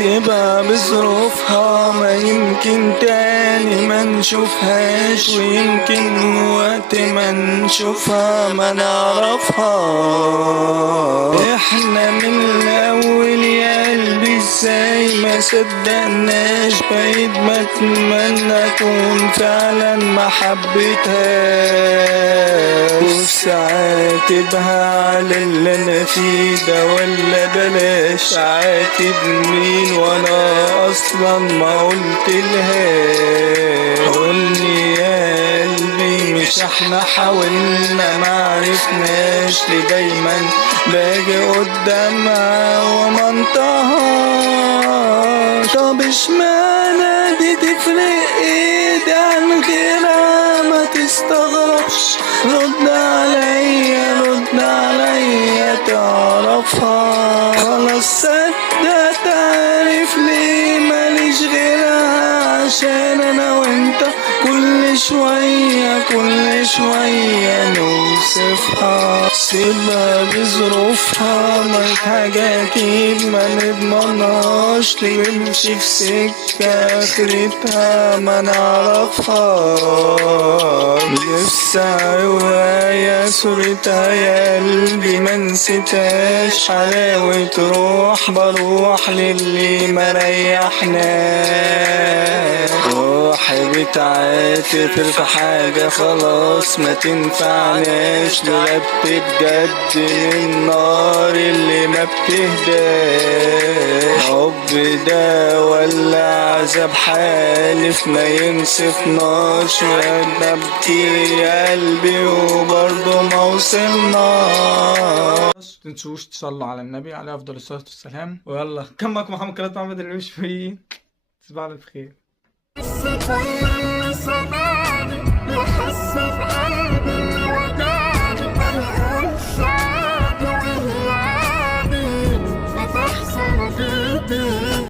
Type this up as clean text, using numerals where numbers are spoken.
سيبها بظروفها، ما يمكن تاني ما نشوفهاش، ويمكن وقت ما نشوفها ما نعرفها. احنا من الاول يا قلبي ازاي ما صدقناش، بقيت بتمنى اكون فعلا ما حبيتهاش. وساعات ابها على اللي انا فيه ده، ولا بلاش عاتب مين وانا اصلا ما قلتلهاش. قولي يا قلبي مش احنا حاولنا معرفناش، ليه دايما باجي قدامها وما انطهاش؟ طب اشمعنى دي تفرق ايدي عن غيرها؟ ما تستغربش، رد عليا رد عليا تعرفها. خلاص صدقت عارف ليه ماليش غيرها، عشان انا وانت كل شوية نوصفها. سيبها بظروفها، ما حاجة أكيد ما نضمنهاش، تمشي في سكة آخرتها ما نعرفها. لسه ويا صورتها يا قلبي ما نسيتهاش، حلاوة روح بروح للي مريحناش. روحي بتعاتب في حاجة خلاص ما تنفعناش، لعبت بجد من نار اللي ما بتهداش. حب ده ولا عذاب حالف ما ينصفناش، وانا بكي يا قلبي وبرضه ما وصلناش. متنسوش تصلوا على النبي عليه افضل الصلاة والسلام. ويلا كان معكم محمد قناة محمد المشفي، تصبحوا على خير.